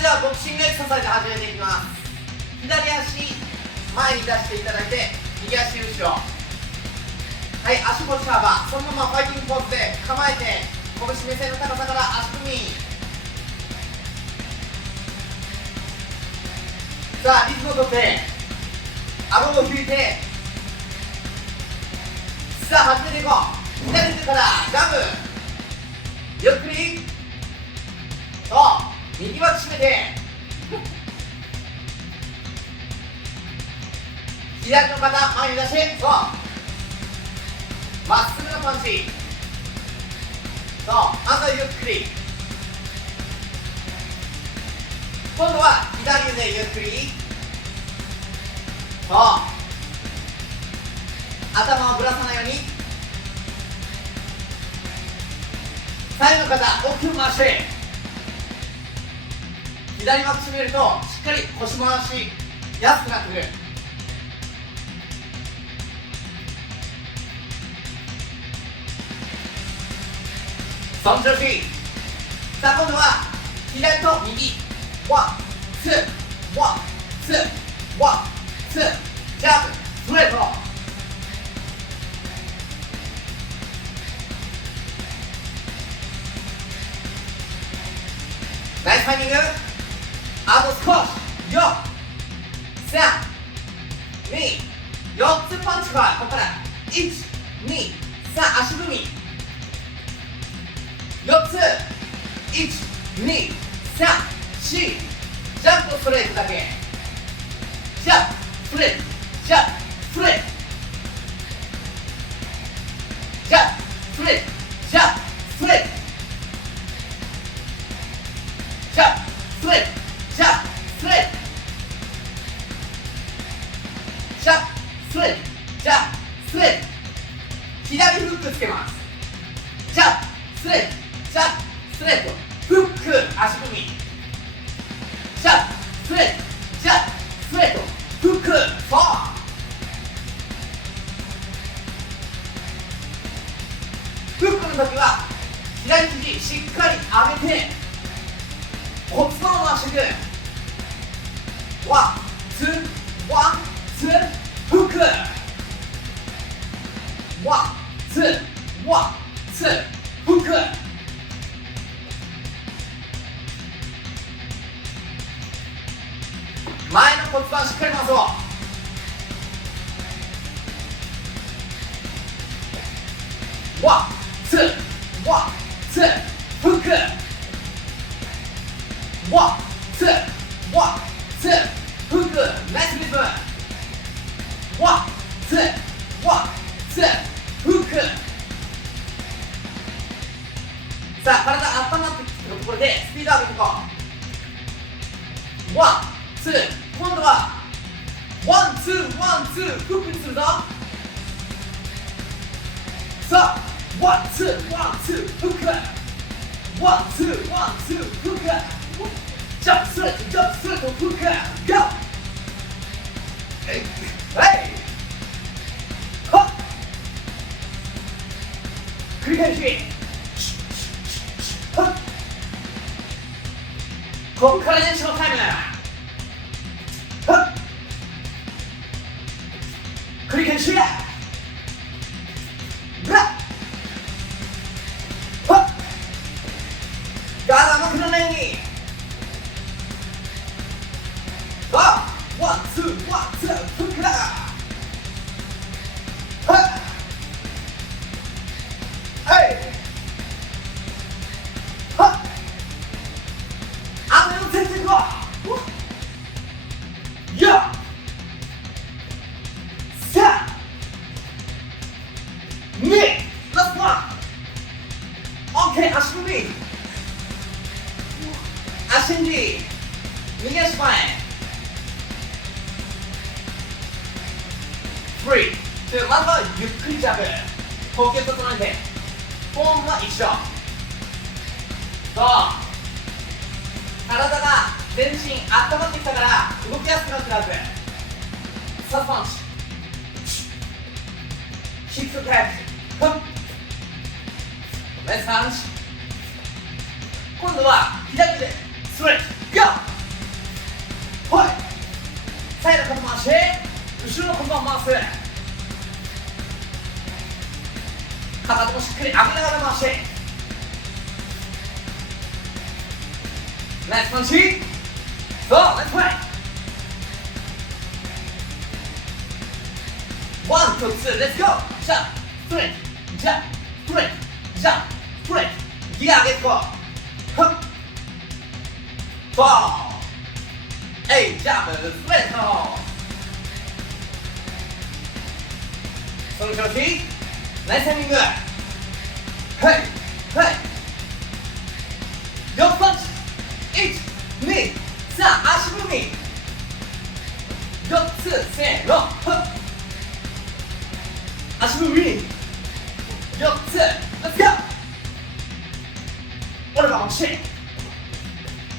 れではボクシングエクササイズ始めていきます。左足前に出していただいて、右足後ろ、はい、足腰幅、そのままファイティングポーズで構えて、拳目線の高さから足踏み。さあリズムをとって顎を引いて、さあ始めていこう。左手からガブ、ゆっくり、そう、右脇締めて、左の肩前に出して、そうまっすぐのパンチ、そうまずはゆっくり、今度は左腕ゆっくり、そう頭をぶらさないように、左右の肩大きく回して、左脇締めるとしっかり腰回しやすくなってくる。その調子。さあ今度は左と右、ワンツーワンツーワンツー、ジャンプストレート、ナイスファイティング。あと少し、4、3、2、4つパンチか。ここから1、2、3、足踏み4つ、1、2、3、4、ジャンプストレートだけ、ジャンプストレート、ジャンプストレート、ジャンプストレート、ジャンプストレート、ジャンプストレート、ジャンプストレート、ジャンプストレート、ジャンプストレート、左フックつけます。ジャンプストレート、ジャンプストレート、フック足踏み、ジャンプストレート、ジャンプストレート、フック、そうフックの時は左肘しっかり上げて骨盤を回していく。ワンツーワンツーフック、ワンツーワンツーフック、前の骨盤しっかり回そう。ワンツーワンツーフック、ワンツーワンツーフック、ナイスリズム。ワンツーワンツーフック。さあ体温まってきたところでスピード上げていこう。ワンツー、今度はワンツーワンツーフックにするぞ。さあワンツーワンツーフック、ワンツーワンツーフック、ジャンプストレート、ジャンプストレート、フック、ゴー。はいはっ、繰り返し、はっ、ここから練習のタイム、繰り返し、ブラッ、はっ、ガード甘くならないように、ワンツーワンツーフックだ、はっ、はいはっ、あと4セットいこう。よっ2、ラストワン、オッケー、足踏み、足チェンジ、右足前、3、2、まずはゆっくりジャンプ、呼吸整えて、フォームは一緒、そう体が全身温まってきたから動きやすくなってるはず。サスパンチ、ヒップタップ、ナイスパンチ。今度は左腕ストレッチ、ゴー。ほい、サイド肩回し、後ろの肩を回す。かかともしっかり上げながら回して、ナイスパンチ。そう、ナイスファイト。ワン、ツー、ツー、レッツゴー。ジャンプ、ストレート、ジャンプ、ストレート、ジャンプ、ストレート、ギア上げてこう。フッ、フォー、エイ、ジャンプ、ストレート。その調子、ナイスタイミング。はい、はい。4パンチ。1、2、3、足踏み。4つ、せーの、フッ。足踏み4つ、レッツゴー。お腹もし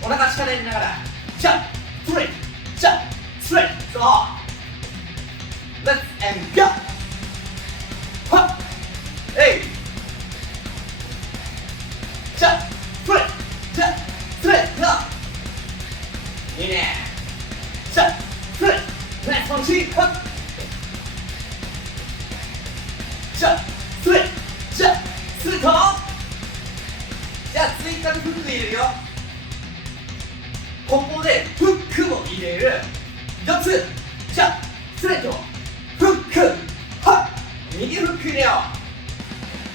お腹力入れながらジャンプ、ストレート、ジャンプ、ストレート。そう、レッツエンゴー。はっ、えい、ジャンプ、ストレート、ジャンプ、ストレート。いいね。ジャンプ、ストレート、ナイスパンチ。はっ、ジャンプ、ストレート、ジャンプ、ストレート。じゃあ追加でフック入れるよ。ここでフックを入れる。4つ、ジャンプ、ストレート、フック、はっ、右フック入れよう。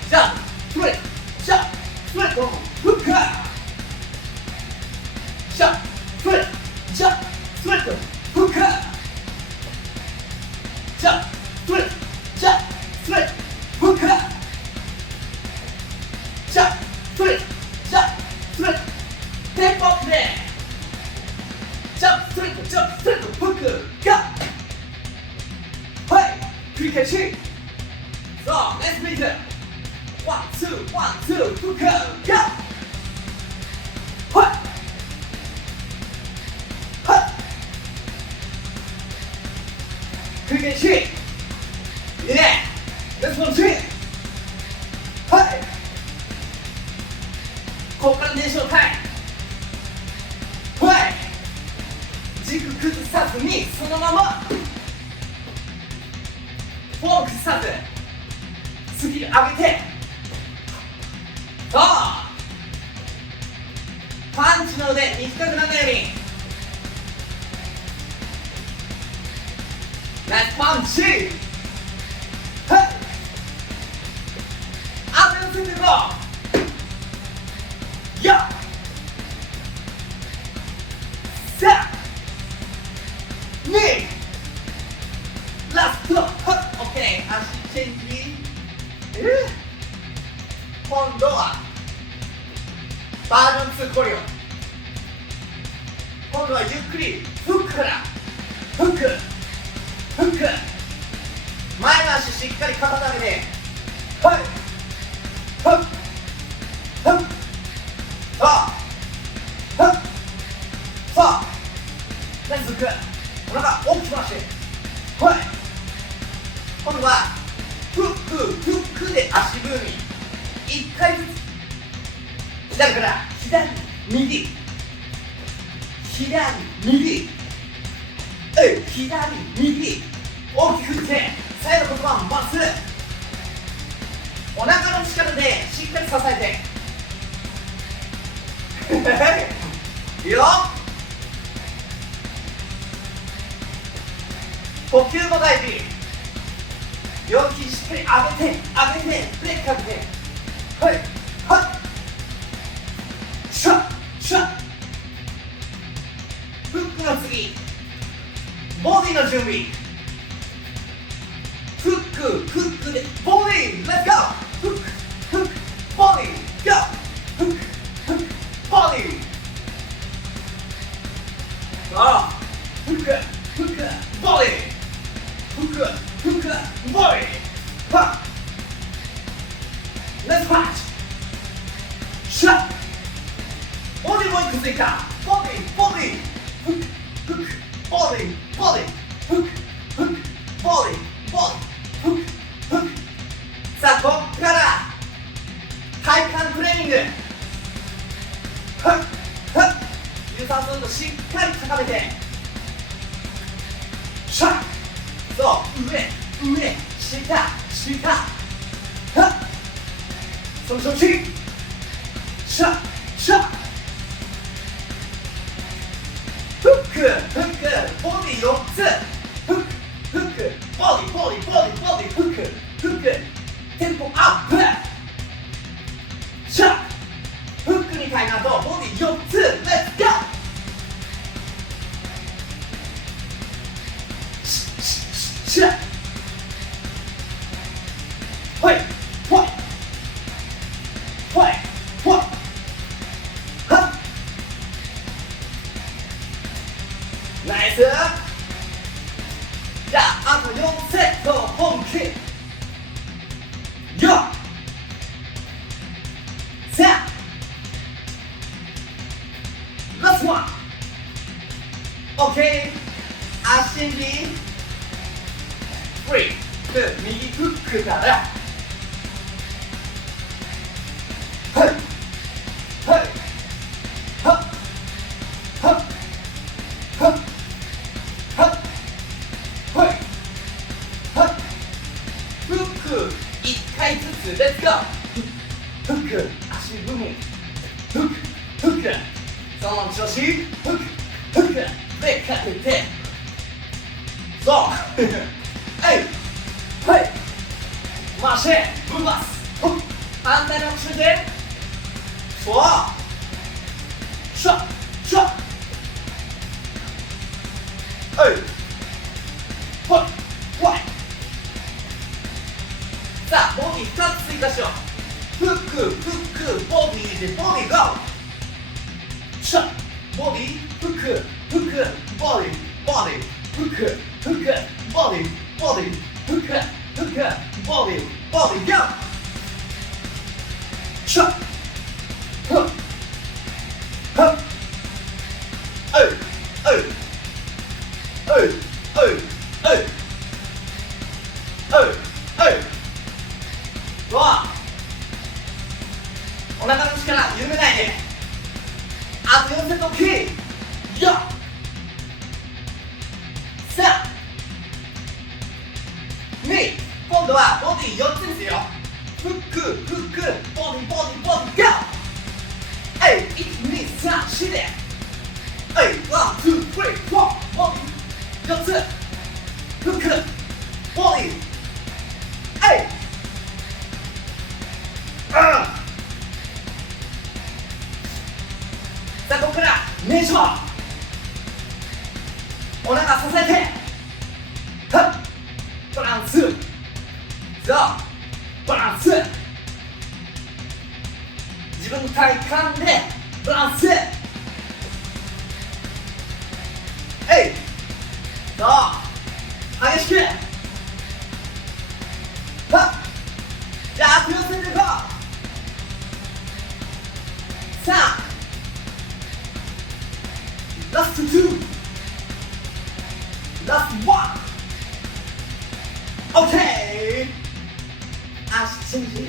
ジャンプ、ストレート、ジャンプ、ストレート、フック、ジャンプ、ストレート、ジャンプ、ストレート、フック、ジャンプ、ストレート、ジャンプ、ストレート、フック、ジャンプ、ストレート、ジャンプ、ストレート、テンポアップでジャンプ、ストレート、ジャンプ、ストレート、フック、ガッ。はい、繰り返し。そう、ナイスビート。ワン、ツー、ワン、ツー、フック、ガッ。はい、はい、繰り返し。いいね。レッツゴー。はい、ここから燃焼タイム。はい、軸崩さずにそのままフォークさず次上げて、そう、パンチの腕短くならないように。ナイスパンチ。はい、当てをついていこう。やっ、さあ2、ラスト。オッケー、足チェンジ。今度はバージョン2コリオ。今度はゆっくりフックからフック、フック、前の足しっかりかかと上げて、はい、フッ、フッ、あ、フッ、さあ、ナイスフック。お腹大きく回して、はい、今度はフック、フックで足踏み1回ずつ。左から左、右、左、右、左、右、大きく振って最後の言葉を回す。お腹の力でしっかり支えていいよ。呼吸も大事。両筋しっかり上げて上げて、ブレーキかけて、はい、はい、シャッシャッ。フックの次、ボディの準備。フック、フックでボディ、レッツゴー。フック、フック、ボディ、ゴー。フック、フック、ボディ。ああ、フック、フック、ボディ。フック、フック、ボディ。パン、レッツパンチ。シャッ。ボディも1個追加。ボディ、ボディ。フック、フック、ボディ、ボディ。フック、フック、ボディ、ボディ。フック、フック。さあ、ここから体幹トレーニング。フッ、フッ。有酸素運動しっかり高めて、シャッ、そう上下はっ、その調子、シャッシャッ、フックボディ4つ、フックボディフックテンポアップ、シャッ、フック2回などボディ4つ、レッツゴー、シャッ、ほいほいほいほい、はっ、ナイス。じゃああと4セット本気よっ、さあラストワン、オッケー、足チェンジ、3、2、右フックから、はいはい、はっはっはっはっはいはい、フック1回ずつ、レッツゴー、フック足部分、フックその調子、フックでかけて、そうはいはい、回してぶん回す、反対の口で、そうシャッシャッ、はいほいほい、さあボディ2つ追加しよう、フックボディでボディゴー、シャッ、ボディフックボディフックボディフックボディゴー、シャッ、フッフッ、お腹の力緩めないで、あと4セット OK よっ、さあ2、今度はボディ4つにするよ、フックボディゴー、はい、1、2、3、4で、はい、1、2、3、4、ボディ4つ、フックボディ、はい、さあここからネジをお腹支えて、はっ、バランス、そうバランス、自分の体幹でバランス、えい、そう激しく、はっ、じゃああと4セットいこう、さあラスト2、ラスト1、オッケー、足チェンジ、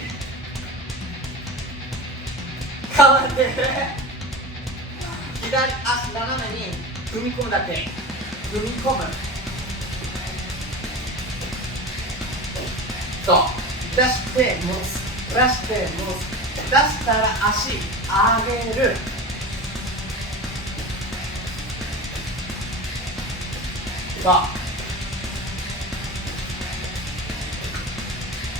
変わって左足斜めに踏み込むだけ、踏み込む、そう出して戻す、出して戻す、出したら足上げる、そう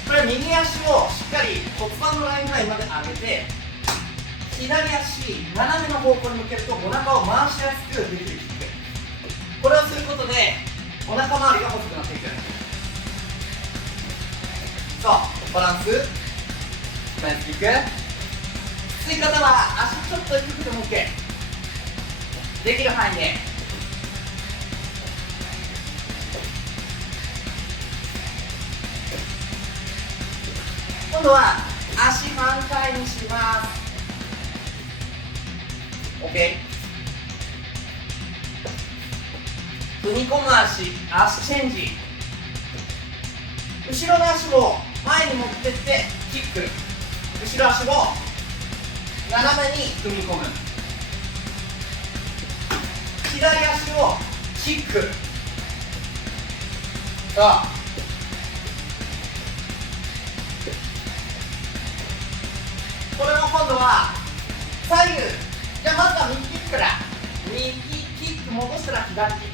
これ右足をしっかり骨盤のラインぐらいまで上げて、左足斜めの方向に向けるとお腹を回しやすくできるキック、これをすることでお腹周りが細くなっていく、そうバランス、ナイスキック、きつい方は足ちょっと低くても OK、 できる範囲で、今度は足反対にします。 OK、 踏み込む足チェンジ、後ろの足を前に持ってってキック、後ろ足を斜めに踏み込む、左足をキック、さあこれも今度は左右。じゃあまずは右キックから、右キック戻したら左キッ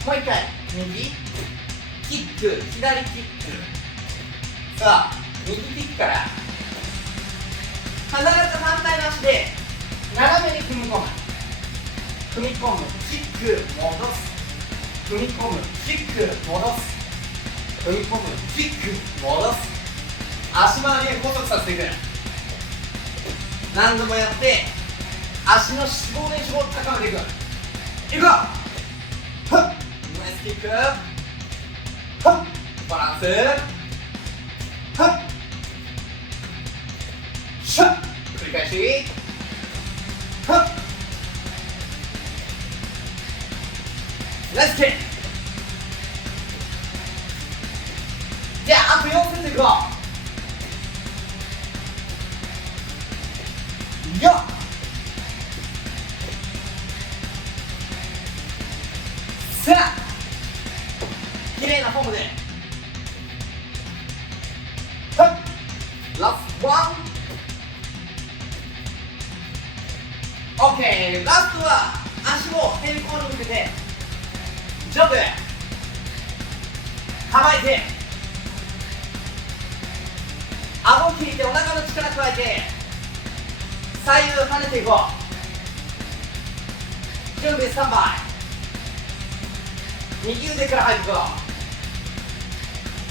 ク、もう一回右キック左キック。さあ右キックから必ず反対の足で斜めに踏み込む、キック戻す、踏み込む、キック戻す、踏み込む、キック戻す。足回りを細くさせていく。何度もやって足の脂肪燃焼を高めていく。いくよ。ナイスキック、バランス、シュッ、繰り返し、ナイスキック。じゃああと4セットいこう。よっ、さあ綺麗なフォームでラストワン。 OK。 ラストは足を平行に向けてジャンプ、構えて顎引いてお腹の力加えて左右跳ねていこう。準備スタンバイ。右腕から入っていこ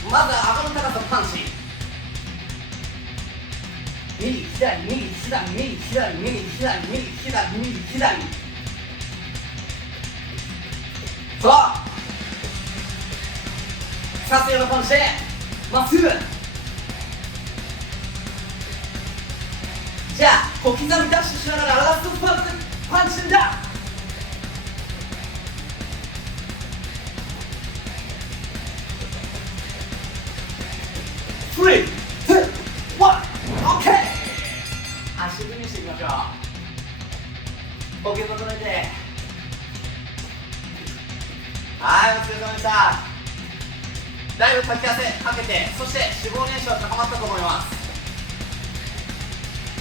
う。まずは顎の高さのパンチ。右左右左右左右左右左右左。そうさすようなパンチでまっすぐ。じゃあ小刻みダッシュしながらラストスパートでパンチだ。3、2、1、OK。 足踏みしていきましょう。呼吸整えて、はい、お疲れ様でした。だいぶかき汗かけて、そして脂肪燃焼高まったと思います。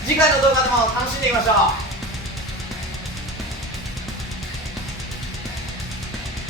次回の動画でも楽しんでいきましょう。